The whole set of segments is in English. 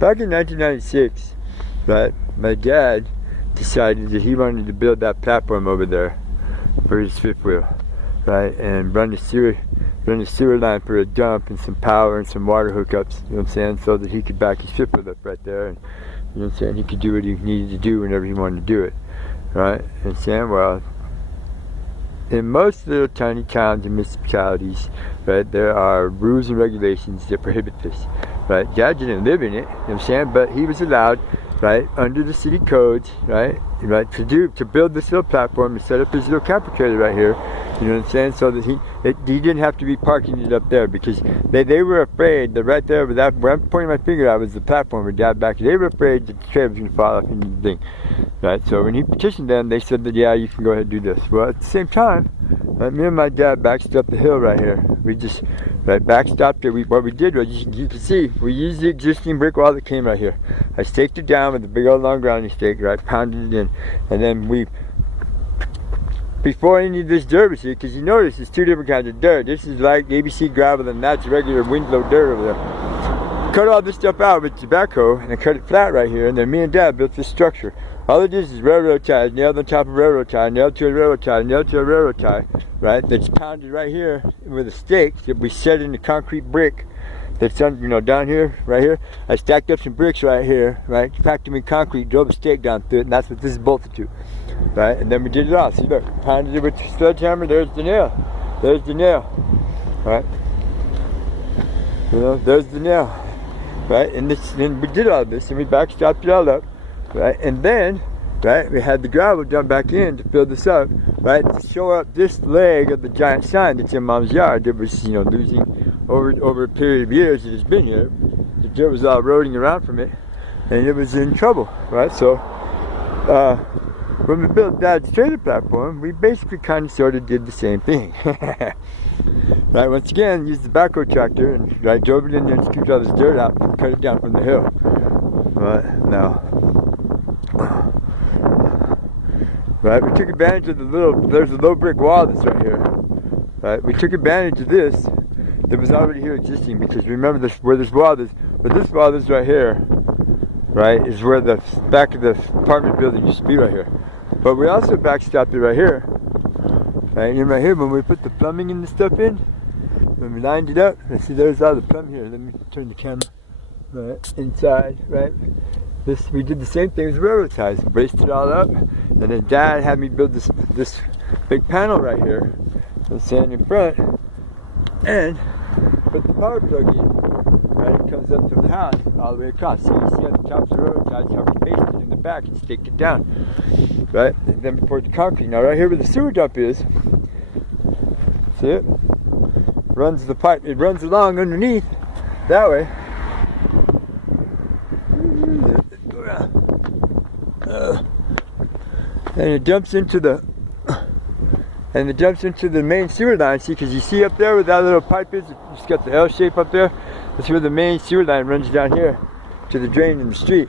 Back in 1996, right, my dad decided that he wanted to build that platform over there for his fifth wheel, right, and run the sewer line for a dump and some power and some water hookups, you know what I'm saying, so that he could back his fifth wheel up right there, and you know what I'm saying, he could do what he needed to do whenever he wanted to do it, right? And saying, well, in most little tiny towns and municipalities, right, there are rules and regulations that prohibit this, right? Dad didn't live in it, you know what I'm saying, but he was allowed, right, under the city codes, right, to build this little platform and set up his little camper trailer right here, you know what I'm saying, so that he didn't have to be parking it up there, because they were afraid that right there, where I'm pointing my finger out was the platform where Dad back, they were afraid that the trailer was going to fall off and the thing, right? So when he petitioned them, they said that, yeah, you can go ahead and do this. Well, at the same time, me and my dad backed up the hill right here. We just backstopped it. What we did was, you can see, we used the existing brick wall that came right here. I staked it down with a big old long grounding stake, right, pounded it in, and then we, before any of this dirt was here, because you notice there's two different kinds of dirt. This is like ABC gravel, and that's regular Winslow dirt over there. Cut all this stuff out with tobacco, and I cut it flat right here, and then me and Dad built this structure. All it is railroad ties, nailed on top of railroad tie, nailed to a railroad tie, nailed to a railroad tie, right? That's pounded right here with a stake that we set in the concrete brick that's on, you know, down here, right here. I stacked up some bricks right here, right? Packed them in concrete, drove a stake down through it, and that's what this is bolted to, right? And then we did it all. See, look, pounded it with the sledgehammer. There's the nail. There's the nail, right? You know, there's the nail, right? And we did all this, and we backstopped it all up. Right, and then, right, we had the gravel dump back in to fill this up, right, to show up this leg of the giant sign that's in Mom's yard that was, you know, losing over a period of years that it's been here. The dirt was all eroding around from it, and it was in trouble, right? So, when we built Dad's trailer platform, we basically kind of sort of did the same thing. Right, once again, used the backhoe tractor and drove it in there and scooped all this dirt out and cut it down from the hill. Right, now. Right, we took advantage of there's a low brick wall that's right here. Right, we took advantage of this that was already here existing, because remember where this wall is right here, right, is where the back of the apartment building used to be right here. But we also backstopped it right here. Right, and right here, when we put the plumbing and the stuff in, when we lined it up, and see there's all the plumbing here. Let me turn the camera right inside, right. We did the same thing with railroad ties, braced it all up, and then Dad had me build this big panel right here, and stand in front, and put the power plug in. Right, it comes up from the house all the way across. So you see on the tops of the railroad ties how we pasted it in the back and staked it down. Right, and then we poured the concrete. Now right here where the sewer dump is, see it? Runs the pipe. It runs along underneath that way. And it dumps into the main sewer line. See, because you see up there where that little pipe is, it's got the L shape up there. That's where the main sewer line runs down here to the drain in the street.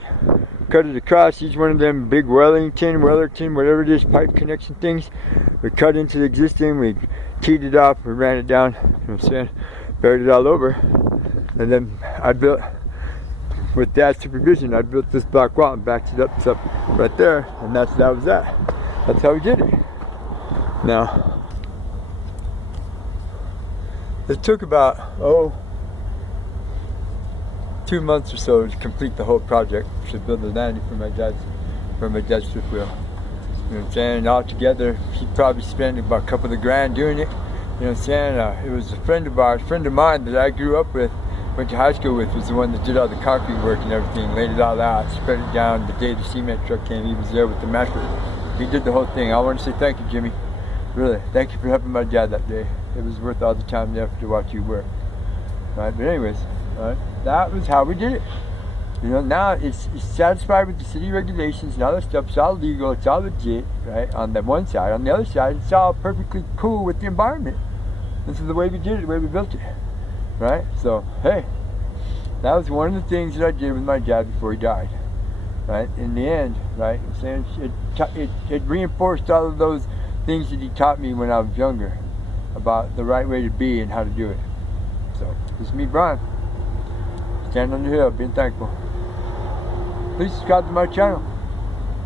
Cut it across each one of them big Wellerton, whatever it is, pipe connection things. We cut into the existing, we teed it off, we ran it down, you know what I'm saying, buried it all over. And then I built, with Dad's supervision, I built this block wall and backed it up right there, and that was that. That's how we did it. Now, it took about 2 months or so to complete the whole project, to build the landing for my dad's fifth wheel. You know what I'm saying? All together, he probably spent about a couple of grand doing it. You know what I'm saying? It was a friend of mine that I grew up with, went to high school with, was the one that did all the concrete work and everything, laid it all out, spread it down. The day the cement truck came, he was there with the masher. He did the whole thing. I want to say thank you, Jimmy. Really, thank you for helping my dad that day. It was worth all the time and effort to watch you work. Right, but anyways, right, that was how we did it. You know, now it's satisfied with the city regulations and all that stuff. It's all legal, it's all legit, right, on the one side. On the other side, it's all perfectly cool with the environment. This is the way we did it, the way we built it. Right? So, hey, that was one of the things that I did with my dad before he died. Right? In the end, right, I'm saying it reinforced all of those things that he taught me when I was younger about the right way to be and how to do it. So, this is me, Brian. Standing on the hill, being thankful. please subscribe to my channel.